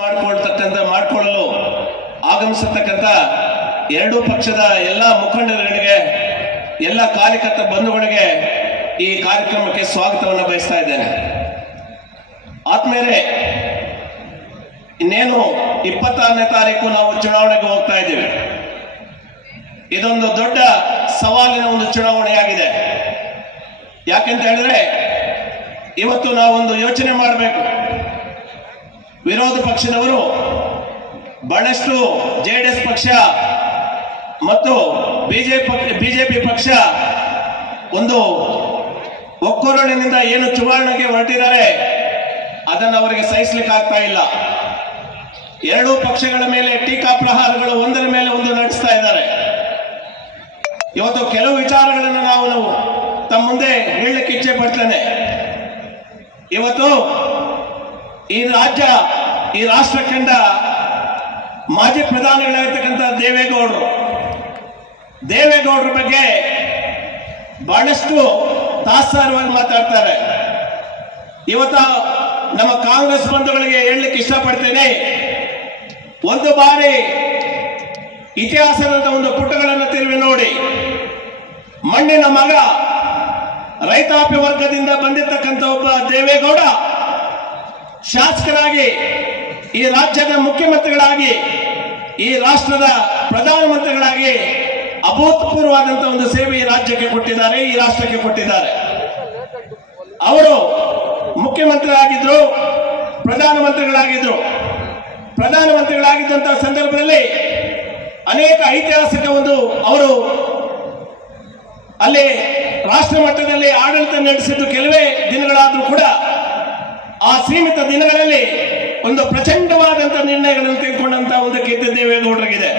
ಮಾಡಿಕೊಳ್ತಕ್ಕಂಥ, ಮಾಡಿಕೊಳ್ಳಲು ಆಗಮಿಸತಕ್ಕಂಥ ಎರಡೂ ಪಕ್ಷದ ಎಲ್ಲ ಮುಖಂಡರುಗಳಿಗೆ, ಎಲ್ಲ ಕಾರ್ಯಕರ್ತ ಬಂಧುಗಳಿಗೆ ಈ ಕಾರ್ಯಕ್ರಮಕ್ಕೆ ಸ್ವಾಗತವನ್ನು ಬಯಸ್ತಾ ಇದ್ದೇನೆ. ಆದ್ಮೇಲೆ ಇನ್ನೇನು ಇಪ್ಪತ್ತಾರನೇ ತಾರೀಕು ನಾವು ಚುನಾವಣೆಗೆ ಹೋಗ್ತಾ ಇದ್ದೀವಿ. ಇದೊಂದು ದೊಡ್ಡ ಸವಾಲಿನ ಒಂದು ಚುನಾವಣೆಯಾಗಿದೆ. ಯಾಕೆಂತ ಹೇಳಿದ್ರೆ, ಇವತ್ತು ನಾವೊಂದು ಯೋಚನೆ ಮಾಡಬೇಕು. ವಿರೋಧ ಪಕ್ಷದವರು ಬಹಳಷ್ಟು ಜೆ ಡಿ ಎಸ್ ಪಕ್ಷ ಮತ್ತು ಬಿಜೆಪಿ ಬಿಜೆಪಿ ಪಕ್ಷ ಒಂದು ಒಕ್ಕೊರಳಿನಿಂದ ಏನು ಚುನಾವಣೆಗೆ ಹೊರಟಿದ್ದಾರೆ, ಅದನ್ನು ಅವರಿಗೆ ಸಹಿಸ್ಲಿಕ್ಕೆ ಆಗ್ತಾ ಇಲ್ಲ. ಎರಡೂ ಪಕ್ಷಗಳ ಮೇಲೆ ಟೀಕಾ ಪ್ರಹಾರಗಳು ಒಂದರ ಮೇಲೆ ಒಂದು ನಡೆಸ್ತಾ ಇದ್ದಾರೆ. ಇವತ್ತು ಕೆಲವು ವಿಚಾರಗಳನ್ನು ನಾವು ತಮ್ಮ ಮುಂದೆ ಹೇಳಲಿಕ್ಕೆ ಇಚ್ಛೆ ಪಡ್ತೇನೆ. ಇವತ್ತು ಈ ರಾಜ್ಯ, ಈ ರಾಷ್ಟ್ರ ಕಂಡ ಮಾಜಿ ಪ್ರಧಾನಿಗಳಾಗಿರ್ತಕ್ಕಂಥ ದೇವೇಗೌಡರು. ದೇವೇಗೌಡರ ಬಗ್ಗೆ ಬಹಳಷ್ಟು ತಾತ್ಸಾರವಾಗಿ ಮಾತಾಡ್ತಾರೆ. ಇವತ್ತ ನಮ್ಮ ಕಾಂಗ್ರೆಸ್ ಬಂಧುಗಳಿಗೆ ಹೇಳಲಿಕ್ಕೆ ಇಷ್ಟಪಡ್ತೇನೆ, ಒಂದು ಬಾರಿ ಇತಿಹಾಸದ ಒಂದು ಪುಟಗಳನ್ನು ತಿರುವಿ ನೋಡಿ. ಮಣ್ಣಿನ ಮಗ ರೈತಾಪಿ ವರ್ಗದಿಂದ ಬಂದಿರತಕ್ಕಂಥ ಒಬ್ಬ ದೇವೇಗೌಡ ಶಾಸಕರಾಗಿ, ಈ ರಾಜ್ಯದ ಮುಖ್ಯಮಂತ್ರಿಗಳಾಗಿ, ಈ ರಾಷ್ಟ್ರದ ಪ್ರಧಾನಮಂತ್ರಿಗಳಾಗಿ ಅಭೂತಪೂರ್ವವಾದಂತಹ ಒಂದು ಸೇವೆ ಈ ರಾಜ್ಯಕ್ಕೆ ಕೊಟ್ಟಿದ್ದಾರೆ, ಈ ರಾಷ್ಟ್ರಕ್ಕೆ ಕೊಟ್ಟಿದ್ದಾರೆ. ಅವರು ಮುಖ್ಯಮಂತ್ರಿ ಆಗಿದ್ರು ಪ್ರಧಾನಮಂತ್ರಿಗಳಾಗಿದ್ರು. ಪ್ರಧಾನಮಂತ್ರಿಗಳಾಗಿದ್ದಂತಹ ಸಂದರ್ಭದಲ್ಲಿ ಅನೇಕ ಐತಿಹಾಸಿಕ ಒಂದು ಅವರು ಅಲ್ಲಿ ರಾಷ್ಟ್ರ ಮಟ್ಟದಲ್ಲಿ ಆಡಳಿತ ನಡೆಸಿದ್ದು ಕೆಲವೇ ದಿನಗಳಾದರೂ ಕೂಡ ಆ ಸೀಮಿತ ದಿನಗಳಲ್ಲಿ ಒಂದು ಪ್ರಚಂಡವಾದಂತ ನಿರ್ಣಯಗಳನ್ನು ತೆಗೆದುಕೊಂಡಂತ ಒಂದು ಕೀರ್ತಿ ದೇವೇಗೌಡರಿಗಿದೆ.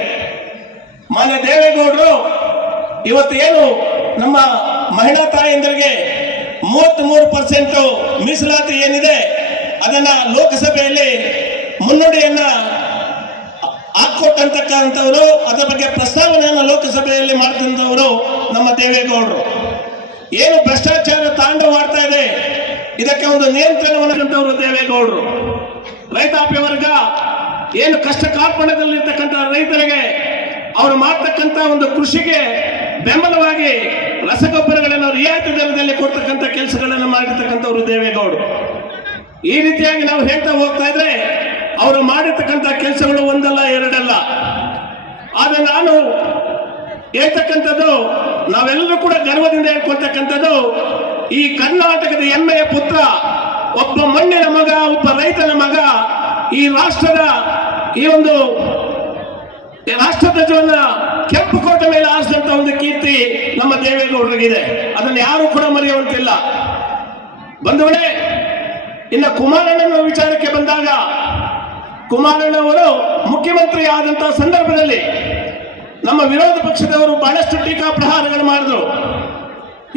ಮಾನ್ಯ ದೇವೇಗೌಡರು, ಇವತ್ತು ಏನು ನಮ್ಮ ಮಹಿಳಾ ತಾಯಂದರಿಗೆ ಮೂವತ್ತ್ ಮೂರು ಪರ್ಸೆಂಟ್ ಮೀಸಲಾತಿ ಏನಿದೆ, ಅದನ್ನ ಲೋಕಸಭೆಯಲ್ಲಿ ಮುನ್ನುಡಿಯನ್ನ ಹಾಕೊಟ್ಟಂತಕ್ಕಂಥವರು ಅದರ ಬಗ್ಗೆ ಪ್ರಸ್ತಾವನೆಯನ್ನು ಲೋಕಸಭೆಯಲ್ಲಿ ಮಾಡಿದಂಥವರು ನಮ್ಮ ದೇವೇಗೌಡರು. ಏನು ಭ್ರಷ್ಟಾಚಾರ ತಾಂಡವಾಡ್ತಾ ಇದಕ್ಕೆ ಒಂದು ನಿಯಂತ್ರಣವನ್ನು ದೇವೇಗೌಡರು. ರೈತಾಪಿ ವರ್ಗ ಏನು ಕಷ್ಟ ಕಾರ್ಪಣ್ಯದಲ್ಲಿರ್ತಕ್ಕಂಥ ರೈತರಿಗೆ ಅವರು ಮಾಡ್ತಕ್ಕಂಥ ಒಂದು ಕೃಷಿಗೆ ಬೆಂಬಲವಾಗಿ ರಸಗೊಬ್ಬರಗಳನ್ನು ರಿಯಾಯಿತಿ ದರದಲ್ಲಿ ಕೊಡ್ತಕ್ಕಂಥ ಕೆಲಸಗಳನ್ನು ಮಾಡಿರ್ತಕ್ಕಂಥವ್ರು ದೇವೇಗೌಡರು. ಈ ರೀತಿಯಾಗಿ ನಾವು ಹೇಳ್ತಾ ಹೋಗ್ತಾ ಇದ್ರೆ ಅವರು ಮಾಡಿರ್ತಕ್ಕಂಥ ಕೆಲಸಗಳು ಒಂದಲ್ಲ, ಎರಡಲ್ಲ. ಆದರೆ ನಾನು ಹೇಳ್ತಕ್ಕಂಥದ್ದು ನಾವೆಲ್ಲರೂ ಕೂಡ ಗರ್ವದಿಂದ ಹೇಳ್ಕೊಳ್ತಕ್ಕಂಥದ್ದು ಈ ಕರ್ನಾಟಕದ ಹೆಮ್ಮೆಯ ಪುತ್ರ, ಒಬ್ಬ ಮಣ್ಣಿನ ಮಗ, ಒಬ್ಬ ರೈತನ ಮಗ, ಈ ರಾಷ್ಟ್ರದ ಈ ಒಂದು ರಾಷ್ಟ್ರ ಧ್ವಜವನ್ನ ಕೆಂಪು ಕೋಟೆ ಮೇಲೆ ಆರಿಸಿದಂತ ಒಂದು ಕೀರ್ತಿ ನಮ್ಮ ದೇವೇಗೌಡರಿಗಿದೆ. ಅದನ್ನು ಯಾರು ಕೂಡ ಮರೆಯುವಂತಿಲ್ಲ. ಬಂಧುಗಳೇ, ಇನ್ನು ಕುಮಾರಣ್ಣನ ವಿಚಾರಕ್ಕೆ ಬಂದಾಗ ಕುಮಾರಣ್ಣವರು ಮುಖ್ಯಮಂತ್ರಿ ಆದಂತಹ ಸಂದರ್ಭದಲ್ಲಿ ನಮ್ಮ ವಿರೋಧ ಪಕ್ಷದವರು ಬಹಳಷ್ಟು ಟೀಕಾ ಪ್ರಹಾರಗಳು ಮಾಡಿದ್ರು.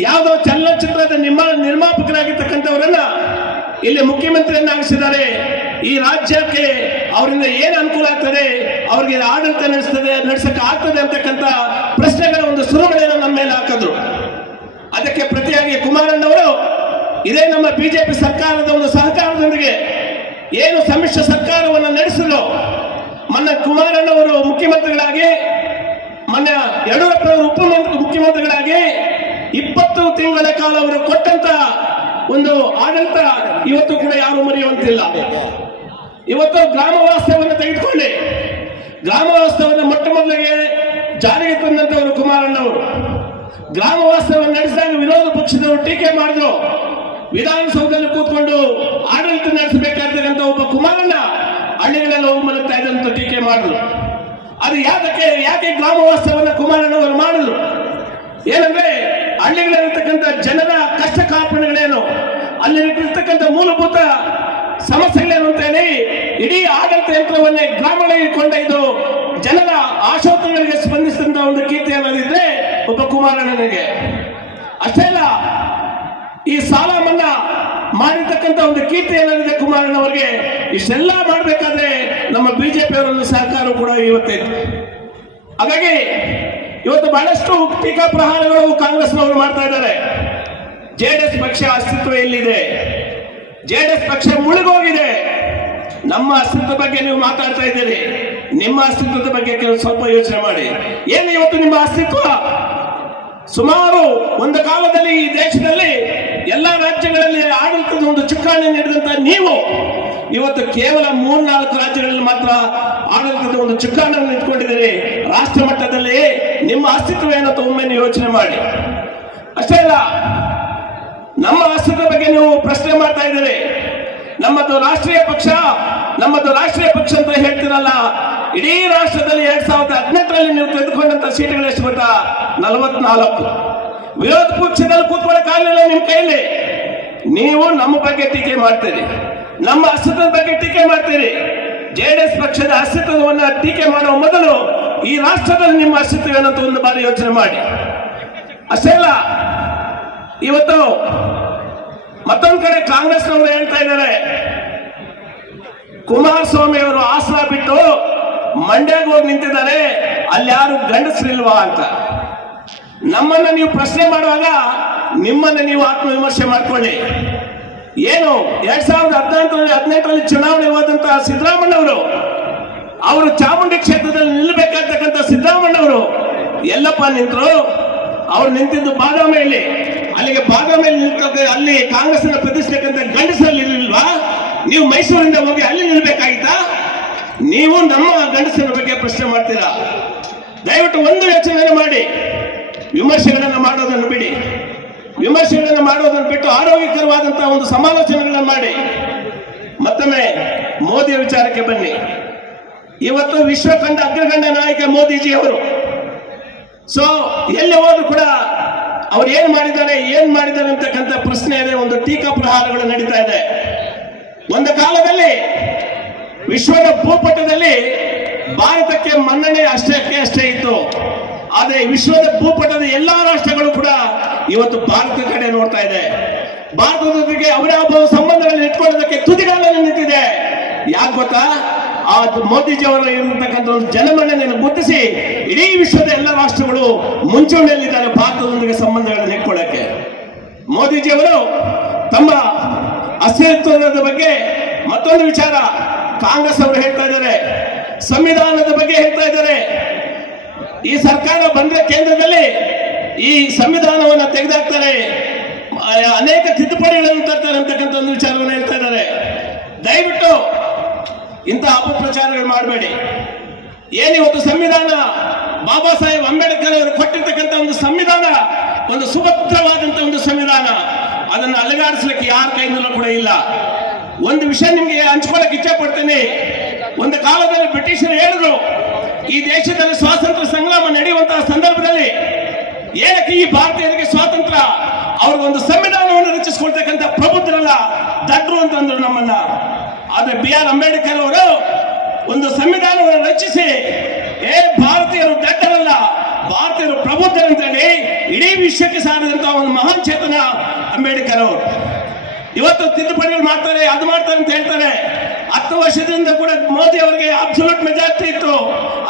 ಯಾವುದೋ ಚಲನಚಿತ್ರದ ನಿಮ್ಮ ನಿರ್ಮಾಪಕರಾಗಿರ್ತಕ್ಕಂಥವರನ್ನ ಇಲ್ಲಿ ಮುಖ್ಯಮಂತ್ರಿಯನ್ನಾಗಿಸಿದ್ದಾರೆ. ಈ ರಾಜ್ಯಕ್ಕೆ ಅವರಿಂದ ಏನು ಅನುಕೂಲ ಆಗ್ತದೆ, ಅವರಿಗೆ ಆಡಳಿತ ನಡೆಸ್ತದೆ ನಡೆಸಕ್ಕೆ ಆಗ್ತದೆ ಅಂತಕ್ಕಂಥ ಪ್ರಶ್ನೆಗಳ ಒಂದು ಸುರುಮಳೆಯನ್ನು ನಮ್ಮ ಮೇಲೆ ಹಾಕಿದ್ರು. ಅದಕ್ಕೆ ಪ್ರತಿಯಾಗಿ ಕುಮಾರಣ್ಣವರು, ಇದೇ ನಮ್ಮ ಬಿಜೆಪಿ ಸರ್ಕಾರದ ಒಂದು ಸಹಕಾರದೊಂದಿಗೆ ಏನು ಸಮ್ಮಿಶ್ರ ಸರ್ಕಾರವನ್ನು ನಡೆಸಲು ಮೊನ್ನೆ ಕುಮಾರಣ್ಣವರು ಮುಖ್ಯಮಂತ್ರಿಗಳಾಗಿ ಒಂದು ಆಡಳಿತ ಇವತ್ತು ಕೂಡ ಯಾರು ಮರೆಯುವಂತಿಲ್ಲ. ಇವತ್ತು ಗ್ರಾಮ ವಾಸ್ತವ್ಯವನ್ನು ತೆಗೆದುಕೊಳ್ಳಿ. ಗ್ರಾಮ ಮೊಟ್ಟ ಮೊದಲಿಗೆ ಜಾರಿಗೆ ತಂದಂತವರು ಕುಮಾರಣ್ಣವರು. ಗ್ರಾಮ ವಾಸ್ತವ್ಯ ನಡೆಸಿದಾಗ ವಿರೋಧ ಪಕ್ಷದವರು ಟೀಕೆ ಮಾಡಿದ್ರು. ವಿಧಾನಸೌಧದಲ್ಲಿ ಕೂತ್ಕೊಂಡು ಆಡಳಿತ ನಡೆಸಬೇಕಾಗಿರ್ತಕ್ಕಂಥ ಒಬ್ಬ ಕುಮಾರಣ್ಣ ಹಳ್ಳಿಗಳೆಲ್ಲ ಹೋಗಿ ಮಲಗ್ತಾ ಇದ್ದಂತ ಟೀಕೆ ಮಾಡಿದ್ರು. ಅದು ಯಾಕೆ ಯಾಕೆ ಗ್ರಾಮ ವಾಸ್ತವನ್ನ ಕುಮಾರಣ್ಣವರು ಮಾಡಿದ್ರು? ಏನಂದ್ರೆ ಹಳ್ಳಿಗಳಲ್ಲಿರ್ತಕ್ಕಂಥ ಜನರ ಕಷ್ಟ ಅಲ್ಲಿರ್ತಕ್ಕಂಥ ಮೂಲಭೂತ ಸಮಸ್ಯೆಗಳೇನು ಅಂತ ಹೇಳಿ, ಇಡೀ ಆಡಳಿತ ಯಂತ್ರವನ್ನೇ ಗ್ರಾಮಗಳಿಗೆ ಕೊಂಡೊಯ್ದು ಜನರ ಆಶೋತ್ತರಗಳಿಗೆ ಸ್ಪಂದಿಸಿದಂತ ಒಂದು ಕೀರ್ತಿ ಅನ್ನೋದಿದ್ರೆ ಒಬ್ಬ ಕುಮಾರಣ್ಣನಿಗೆ ಅಷ್ಟೇ ಅಲ್ಲ, ಈ ಸಾಲ ಮನ್ನಾ ಮಾಡಿರ್ತಕ್ಕಂಥ ಒಂದು ಕೀರ್ತಿ ಏನಿದೆ ಕುಮಾರಣ್ಣವರಿಗೆ ಇಷ್ಟೆಲ್ಲ ಮಾಡಬೇಕಾದ್ರೆ ನಮ್ಮ ಬಿಜೆಪಿ ಅವರನ್ನು ಸಹಕಾರ ಕೂಡ ಇವತ್ತೈತೆ. ಹಾಗಾಗಿ, ಇವತ್ತು ಬಹಳಷ್ಟು ಟೀಕಾ ಪ್ರಹಾರಗಳು ಕಾಂಗ್ರೆಸ್ನವರು ಮಾಡ್ತಾ ಇದ್ದಾರೆ. ಜೆಡಿಎಸ್ ಪಕ್ಷ ಅಸ್ತಿತ್ವ ಎಲ್ಲಿದೆ? ಜೆಡಿಎಸ್ ಪಕ್ಷ ಮುಳುಗೋಗಿದೆ. ನಮ್ಮ ಅಸ್ತಿತ್ವ ಬಗ್ಗೆ ನೀವು ಮಾತಾಡ್ತಾ ಇದ್ದೀರಿ. ನಿಮ್ಮ ಅಸ್ತಿತ್ವದ ಬಗ್ಗೆ ಕೆಲವು ಸ್ವಲ್ಪ ಯೋಚನೆ ಮಾಡಿ. ಏನು ಇವತ್ತು ನಿಮ್ಮ ಅಸ್ತಿತ್ವ? ಸುಮಾರು ಒಂದು ಕಾಲದಲ್ಲಿ ಈ ದೇಶದಲ್ಲಿ ಎಲ್ಲ ರಾಜ್ಯಗಳಲ್ಲಿ ಆಡಳಿತದ ಒಂದು ಚುಕ್ಕಾಣಿ ನೀಡಿದಂತ ನೀವು ಇವತ್ತು ಕೇವಲ ಮೂರ್ನಾಲ್ಕು ರಾಜ್ಯಗಳಲ್ಲಿ ಮಾತ್ರ ಆಡಳಿತದ ಒಂದು ಚುಕ್ಕಾಣಿಯನ್ನು ಇಟ್ಕೊಂಡಿದ್ದೀರಿ. ರಾಷ್ಟ್ರ ಮಟ್ಟದಲ್ಲಿ ನಿಮ್ಮ ಅಸ್ತಿತ್ವ ಏನಂತ ಒಮ್ಮೆ ಯೋಚನೆ ಮಾಡಿ. ಅಷ್ಟೇ ಅಲ್ಲ ನಮ್ಮ ಅಸ್ತಿತ್ವದ ಬಗ್ಗೆ ನೀವು ಪ್ರಶ್ನೆ ಮಾಡ್ತಾ ಇದ್ದೀರಿ. ನಮ್ಮದು ರಾಷ್ಟ್ರೀಯ ಪಕ್ಷ, ನಮ್ಮದು ರಾಷ್ಟ್ರೀಯ ಪಕ್ಷ ಅಂತ ಹೇಳ್ತೀರಲ್ಲ, ಇಡೀ ರಾಷ್ಟ್ರದಲ್ಲಿ ಎರಡ್ ಸಾವಿರದ ಹದಿನೆಂಟರಲ್ಲಿ ನೀವು ತೆಗೆದುಕೊಂಡಂತ ಸೀಟುಗಳು ಎಷ್ಟು ಗೊತ್ತಾ? ನಲವತ್ನಾಲ್ಕು. ವಿರೋಧ ಪಕ್ಷದಲ್ಲಿ ಕೂತ್ಕೊಳ್ಳೋಕ್ಕಾಗಲಿಲ್ಲ ನಿಮ್ಮ ಕೈಯಲ್ಲಿ. ನೀವು ನಮ್ಮ ಬಗ್ಗೆ ಟೀಕೆ ಮಾಡ್ತೀರಿ. ನಮ್ಮ ಅಸ್ತಿತ್ವದ ಬಗ್ಗೆ ಟೀಕೆ ಮಾಡ್ತೀರಿ. ಜೆಡಿಎಸ್ ಪಕ್ಷದ ಅಸ್ತಿತ್ವವನ್ನ ಟೀಕೆ ಮಾಡುವ ಮೊದಲು ಈ ರಾಷ್ಟ್ರದಲ್ಲಿ ನಿಮ್ಮ ಅಸ್ತಿತ್ವ ಏನಂತ ಒಂದು ಬಾರಿ ಯೋಚನೆ ಮಾಡಿ. ಅಷ್ಟೇ ಇವತ್ತು ಮತ್ತೊಂದು ಕಡೆ ಕಾಂಗ್ರೆಸ್ನವರು ಹೇಳ್ತಾ ಇದ್ದಾರೆ. ಕುಮಾರಸ್ವಾಮಿ ಅವರು ಆಸನ ಬಿಟ್ಟು ಮಂಡ್ಯಗೆ ಹೋಗಿ ನಿಂತಿದ್ದಾರೆ. ಅಲ್ಲಿ ಯಾರು ಗಂಡಸ್ರಿಲ್ವಾ ಅಂತ. ನಮ್ಮನ್ನ ನೀವು ಪ್ರಶ್ನೆ ಮಾಡುವಾಗ ನಿಮ್ಮನ್ನ ನೀವು ಆತ್ಮವಿಮರ್ಶೆ ಮಾಡ್ಕೊಳ್ಳಿ. ಏನು ಎರಡ್ ಸಾವಿರದ ಹದಿನೆಂಟರಲ್ಲಿ ಹದಿನೆಂಟರಲ್ಲಿ ಚುನಾವಣೆ ಹೋದಂತಹ ಸಿದ್ದರಾಮಣ್ಣವರು ಅವರು ಚಾಮುಂಡಿ ಕ್ಷೇತ್ರದಲ್ಲಿ ನಿಲ್ಲಬೇಕಾಗ್ತಕ್ಕಂಥ ಸಿದ್ದರಾಮಣ್ಣವರು ಎಲ್ಲಪ್ಪ ನಿಂತರು, ಅವ್ರು ನಿಂತಿದ್ದು ಬಾದಾಮಿಯಲ್ಲಿ. ಅಲ್ಲಿಗೆ ಬಾದಾಮಿಯಲ್ಲಿ ನಿಂತ ಅಲ್ಲಿ ಕಾಂಗ್ರೆಸ್ನ ಪ್ರತಿಷ್ಠಕ್ಕಂತ ಗಂಡಸರಲ್ಲಿ ಇರಲಿಲ್ವಾ? ನೀವು ಮೈಸೂರಿಂದ ಹೋಗಿ ಅಲ್ಲಿ ನಿಲ್ಬೇಕಾಗಿತ್ತಾ ನೀವು ನಮ್ಮ ಗಂಡಸರ ಬಗ್ಗೆ ಪ್ರಶ್ನೆ ಮಾಡ್ತೀರಾ? ದಯವಿಟ್ಟು ಒಂದು ಯೋಚನೆ ಮಾಡಿ. ವಿಮರ್ಶೆಗಳನ್ನು ಮಾಡೋದನ್ನು ಬಿಡಿ. ವಿಮರ್ಶೆಗಳನ್ನು ಮಾಡೋದನ್ನು ಬಿಟ್ಟು ಆರೋಗ್ಯಕರವಾದಂತಹ ಒಂದು ಸಮಾಲೋಚನೆಗಳನ್ನು ಮಾಡಿ. ಮತ್ತೊಮ್ಮೆ ಮೋದಿ ವಿಚಾರಕ್ಕೆ ಬನ್ನಿ. ಇವತ್ತು ವಿಶ್ವ ಕಂಡ ಅಗ್ರಗಣ್ಯ ನಾಯಕ ಮೋದಿಜಿ ಅವರು ಸೊ ಎಲ್ಲಿ ಹೋದ್ರು ಕೂಡ ಅವ್ರು ಏನ್ ಮಾಡಿದ್ದಾರೆ ಏನ್ ಮಾಡಿದ್ದಾರೆ ಅಂತಕ್ಕಂಥ ಪ್ರಶ್ನೆ ಇದೆ ಒಂದು ಟೀಕಾ ಪ್ರಹಾರಗಳು ನಡೀತಾ ಇದೆ. ಒಂದು ಕಾಲದಲ್ಲಿ ವಿಶ್ವದ ಭೂಪಟದಲ್ಲಿ ಭಾರತಕ್ಕೆ ಮನ್ನಣೆ ಅಷ್ಟಕ್ಕೆ ಅಷ್ಟೇ ಇತ್ತು. ಆದರೆ ವಿಶ್ವದ ಭೂಪಟದ ಎಲ್ಲಾ ರಾಷ್ಟ್ರಗಳು ಕೂಡ ಇವತ್ತು ಭಾರತದ ಕಡೆ ನೋಡ್ತಾ ಇದೆ. ಭಾರತದೊಂದಿಗೆ ಅವರ ಸಂಬಂಧಗಳನ್ನು ಇಟ್ಕೊಳ್ಳೋದಕ್ಕೆ ತುದಿಗಾಲಲ್ಲಿ ನಿಂತಿದೆ. ಯಾಕೆ ಗೊತ್ತಾ? ಆ ಮೋದಿಜಿಯವರ ಇರತಕ್ಕಂಥ ಒಂದು ಜನಮನ್ನಣೆಯನ್ನು ಗುರುತಿಸಿ ಇಡೀ ವಿಶ್ವದ ಎಲ್ಲ ರಾಷ್ಟ್ರಗಳು ಮುಂಚೂಣಿಯಲ್ಲಿದ್ದಾರೆ ಭಾರತದೊಂದಿಗೆ ಸಂಬಂಧಗಳನ್ನು ಇಟ್ಕೊಳ್ಳಕ್ಕೆ. ಮೋದಿಜಿಯವರು ತಮ್ಮ ಅಸ್ತಿತ್ವದ ಬಗ್ಗೆ ಮತ್ತೊಂದು ವಿಚಾರ ಕಾಂಗ್ರೆಸ್ ಅವರು ಹೇಳ್ತಾ ಇದ್ದಾರೆ. ಸಂವಿಧಾನದ ಬಗ್ಗೆ ಹೇಳ್ತಾ ಇದ್ದಾರೆ. ಈ ಸರ್ಕಾರ ಬಂದ್ರೆ ಕೇಂದ್ರದಲ್ಲಿ ಈ ಸಂವಿಧಾನವನ್ನ ತೆಗೆದಾಕ್ತಾರೆ. ಅನೇಕ ತಿದ್ದುಪಡಿಗಳನ್ನು ತರ್ತಾರೆ ಅಂತಕ್ಕಂಥ ಒಂದು ವಿಚಾರವನ್ನು ಹೇಳ್ತಾ ಇದ್ದಾರೆ. ದಯವಿಟ್ಟು ಇಂಥ ಅಪಪ್ರಚಾರಗಳು ಮಾಡಬೇಡಿ. ಏನಿವತ್ತು ಸಂವಿಧಾನ? ಬಾಬಾ ಸಾಹೇಬ್ ಅಂಬೇಡ್ಕರ್ ಅವರು ಕೊಟ್ಟಿರ್ತಕ್ಕಂಥ ಒಂದು ಸಂವಿಧಾನ, ಒಂದು ಸುಭದ್ರವಾದಂಥ ಒಂದು ಸಂವಿಧಾನ. ಅದನ್ನು ಅಲಗಾಡಿಸ್ಲಿಕ್ಕೆ ಯಾರ ಕೈನಲ್ಲೂ ಕೂಡ ಇಲ್ಲ. ಒಂದು ವಿಷಯ ನಿಮಗೆ ಹಂಚ್ಕೊಳಕ್ ಇಚ್ಛೆ ಪಡ್ತೇನೆ. ಒಂದು ಕಾಲದಲ್ಲಿ ಬ್ರಿಟಿಷರು ಹೇಳಿದ್ರು, ಈ ದೇಶದಲ್ಲಿ ಸ್ವಾತಂತ್ರ್ಯ ಸಂಗ್ರಾಮ ನಡೆಯುವಂತಹ ಸಂದರ್ಭದಲ್ಲಿ ಏನಕ್ಕೆ ಈ ಭಾರತೀಯರಿಗೆ ಸ್ವಾತಂತ್ರ್ಯ? ಅವ್ರಿಗೊಂದು ಸಂವಿಧಾನವನ್ನು ರಚಿಸಿಕೊಳ್ತಕ್ಕಂಥ ಪ್ರಬುದ್ಧರಲ್ಲ, ದಡ್ರು ಅಂತಂದ್ರು ನಮ್ಮನ್ನ. ಆದ್ರೆ ಬಿ ಆರ್ ಅಂಬೇಡ್ಕರ್ ಅವರು ಒಂದು ಸಂವಿಧಾನವನ್ನು ರಚಿಸಿ, ಏ ಭಾರತೀಯರು ದಡ್ಡರಲ್ಲ, ಭಾರತೀಯರು ಪ್ರಬುದ್ಧರು ಅಂತೇಳಿ ಇಡೀ ವಿಶ್ವಕ್ಕೆ ಸಾರಿದಂತಹ ಒಂದು ಮಹಾನ್ ಚೇತನ ಅಂಬೇಡ್ಕರ್ ಅವರು. ಇವತ್ತು ತಿದ್ದುಪಡಿಗಳು ಮಾಡ್ತಾರೆ, ಅದು ಮಾಡ್ತಾರೆ ಅಂತ ಹೇಳ್ತಾರೆ. ಹತ್ತು ವರ್ಷದಿಂದ ಕೂಡ ಮೋದಿ ಅವರಿಗೆ ಅಬ್ಸಲ್ಯೂಟ್ ಮೆಜಾರಿಟಿ ಇತ್ತು.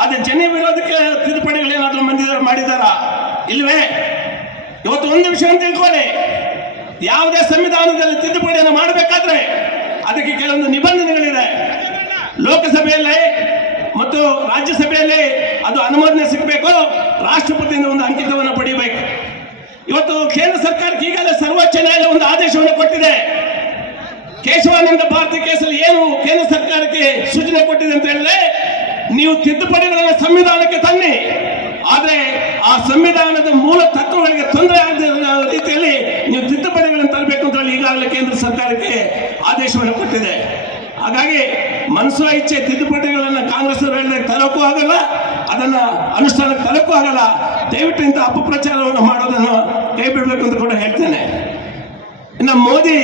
ಆದರೆ ಜನ ವಿರೋಧಕ್ಕೆ ತಿದ್ದುಪಡಿಗಳು ಏನಾದ್ರು ಮಂದಿರ ಮಾಡಿದಾರ ಇಲ್ವೇ? ಇವತ್ತು ಒಂದು ವಿಷಯ ತಿಳ್ಕೊಳ್ಳಿ. ಯಾವುದೇ ಸಂವಿಧಾನದಲ್ಲಿ ತಿದ್ದುಪಡಿಯನ್ನು ಮಾಡಬೇಕಾದ್ರೆ ಅದಕ್ಕೆ ಕೆಲವೊಂದು ನಿಬಂಧನೆಗಳಿದೆ ಲೋಕಸಭೆಯಲ್ಲಿ ಮತ್ತು ರಾಜ್ಯಸಭೆಯಲ್ಲಿ ಅದು ಅನುಮೋದನೆ ಸಿಗಬೇಕು. ರಾಷ್ಟ್ರಪತಿಯಿಂದ ಒಂದು ಅಂಕಿತವನ್ನು ಪಡೆಯಬೇಕು ಇವತ್ತು ಕೇಂದ್ರ ಸರ್ಕಾರಕ್ಕೆ ಈಗಲೇ ಸರ್ವೋಚ್ಚ ನ್ಯಾಯಾಲಯ ಒಂದು ಆದೇಶವನ್ನು ಕೊಟ್ಟಿದೆ. ಕೇಶವಾನಂದ ಭಾರತಿ ಕೇಸಲ್ಲಿ ಏನು ಕೇಂದ್ರ ಸರ್ಕಾರಕ್ಕೆ ಸೂಚನೆ ಕೊಟ್ಟಿದೆ ಅಂತ ಹೇಳಿದ್ರೆ, ನೀವು ತಿದ್ದುಪಡಿಗಳನ್ನು ಸಂವಿಧಾನಕ್ಕೆ ತನ್ನಿ. ಆದ್ರೆ ಆ ಸಂವಿಧಾನದ ಮೂಲ ತತ್ವಗಳಿಗೆ ತೊಂದರೆ ಆಗದ ರೀತಿಯಲ್ಲಿ ನೀವು ತಿದ್ದುಪಡಿಗಳನ್ನು ತರಬೇಕು ಅಂತ ಹೇಳಿ ಈಗಾಗಲೇ ಕೇಂದ್ರ ಸರ್ಕಾರಕ್ಕೆ ಆದೇಶವನ್ನು ಕೊಟ್ಟಿದೆ. ಹಾಗಾಗಿ ಮನಸ್ಸು ಇಚ್ಛೆ ತಿದ್ದುಪಡಿಗಳನ್ನು ಕಾಂಗ್ರೆಸ್ ತರೋಕ್ಕೂ ಆಗಲ್ಲ, ಅದನ್ನು ಅನುಷ್ಠಾನಕ್ಕೆ ತರೋಕ್ಕೂ ಆಗಲ್ಲ. ದಯವಿಟ್ಟು ಇಂಥ ಅಪಪ್ರಚಾರವನ್ನು ಮಾಡೋದನ್ನು ಕೈ ಬಿಡಬೇಕು ಅಂತ ಕೂಡ ಹೇಳ್ತೇನೆ. ಇನ್ನು ಮೋದಿ,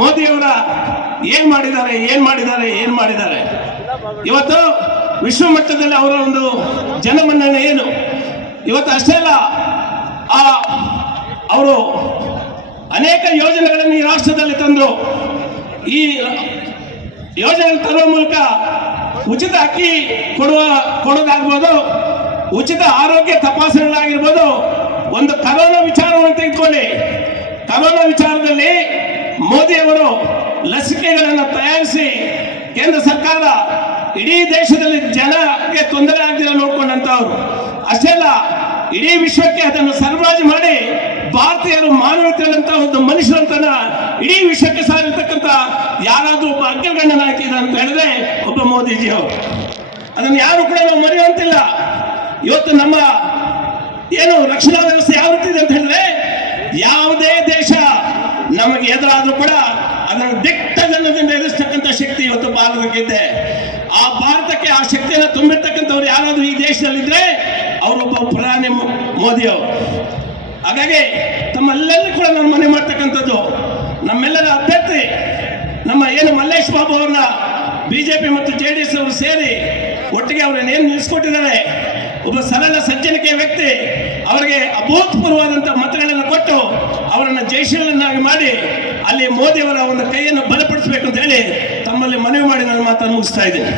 ಮೋದಿಯವರ ಏನ್ ಮಾಡಿದ್ದಾರೆ ಏನ್ ಮಾಡಿದ್ದಾರೆ ಏನ್ ಮಾಡಿದ್ದಾರೆ? ಇವತ್ತು ವಿಶ್ವ ಮಟ್ಟದಲ್ಲಿ ಅವರ ಒಂದು ಜನಮನ್ನಣೆ ಏನು? ಇವತ್ತು ಅಷ್ಟೇ ಅಲ್ಲ, ಆ, ಅವರು ಅನೇಕ ಯೋಜನೆಗಳನ್ನು ಈ ರಾಷ್ಟ್ರದಲ್ಲಿ ತಂದರು. ಈ ಯೋಜನೆ ತರುವ ಮೂಲಕ ಉಚಿತ ಅಕ್ಕಿ ಕೊಡುವ, ಕೊಡೋದಾಗ್ಬೋದು, ಉಚಿತ ಆರೋಗ್ಯ ತಪಾಸಣೆಗಳಾಗಿರ್ಬೋದು, ಒಂದು ಕರೋನಾ ವಿಚಾರವನ್ನು ತೆಗೆದುಕೊಳ್ಳಿ. ಕರೋನಾ ವಿಚಾರದಲ್ಲಿ ಮೋದಿ ಅವರು ಲಸಿಕೆಗಳನ್ನು ತಯಾರಿಸಿ ಕೇಂದ್ರ ಸರ್ಕಾರ ಇಡೀ ದೇಶದಲ್ಲಿ ಜನಕ್ಕೆ ತೊಂದರೆ ಆಗ್ತಿಲ್ಲ ನೋಡ್ಕೊಂಡಂತವ್ರು ಅಷ್ಟೇ ಅಲ್ಲ, ಇಡೀ ವಿಶ್ವಕ್ಕೆ ಅದನ್ನು ಸರಬರಾಜು ಮಾಡಿ ಭಾರತೀಯರು ಮಾನವೀಯತೆಗಳಂತ ಒಂದು ಮನುಷ್ಯರಂತನ ಇಡೀ ವಿಶ್ವಕ್ಕೆ ಸಾರಿರ್ತಕ್ಕಂಥ ಯಾರಾದ್ರೂ ಒಬ್ಬ ಅಗ್ರಗಣ್ಯನ ಹಾಕಿದ ಅಂತ ಹೇಳಿದ್ರೆ ಒಬ್ಬ ಮೋದಿಜಿ ಅವರು. ಅದನ್ನು ಯಾರು ಕೂಡ ನಾವು ಮರೆಯುವಂತಿಲ್ಲ. ಇವತ್ತು ನಮ್ಮ ಏನು ರಕ್ಷಣಾ ವ್ಯವಸ್ಥೆ ಯಾವ ರೀತಿ ಇದೆ ಅಂತ ಹೇಳಿದ್ರೆ, ಯಾವುದೇ ದೇಶ ನಮಗೆ ಎದುರಾದ್ರೂ ಕೂಡ ಅದನ್ನು ದಿಟ್ಟದನ್ನದಿಂದ ಎದುರಿಸ್ತಕ್ಕಂಥ ಶಕ್ತಿ ಇವತ್ತು ಭಾರತಕ್ಕಿದೆ ಆ ಭಾರತಕ್ಕೆ ಆ ಶಕ್ತಿಯನ್ನು ತುಂಬಿರ್ತಕ್ಕಂಥವ್ರು ಯಾರಾದರೂ ಈ ದೇಶದಲ್ಲಿದ್ರೆ ಅವರೊಬ್ಬ ಪ್ರಧಾನಿ ಮೋದಿ ಅವರು. ಹಾಗಾಗಿ ತಮ್ಮೆಲ್ಲರೂ ಕೂಡ ನಾನು ಮನೆ ಮಾಡ್ತಕ್ಕಂಥದ್ದು, ನಮ್ಮೆಲ್ಲರ ಅಭ್ಯರ್ಥಿ, ನಮ್ಮ ಏನು ಮಲ್ಲೇಶ್ ಬಾಬು ಅವ್ರನ್ನ ಬಿಜೆಪಿ ಮತ್ತು ಜೆ ಡಿ ಎಸ್ ಅವರು ಸೇರಿ ಒಟ್ಟಿಗೆ ಅವರನ್ನು ಏನು ನಿಲ್ಲಿಸ್ಕೊಟ್ಟಿದ್ದಾರೆ ಒಬ್ಬ ಸರಳ ಸಜ್ಜನಿಕೆಯ ವ್ಯಕ್ತಿ, ಅವರಿಗೆ ಅಭೂತಪೂರ್ವವಾದಂತಹ ಮತಗಳನ್ನು ಕೊಟ್ಟು ಅವರನ್ನು ಜಯಶೀಲನ್ನಾಗಿ ಮಾಡಿ ಅಲ್ಲಿ ಮೋದಿ ಅವರ ಒಂದು ಕೈಯನ್ನು ಬಲಪಡಿಸಬೇಕು ಅಂತ ಹೇಳಿ ತಮ್ಮಲ್ಲಿ ಮನವಿ ಮಾಡಿ ನನ್ನ ಮಾತನ್ನು ಮುಗಿಸ್ತಾ ಇದ್ದೀನಿ.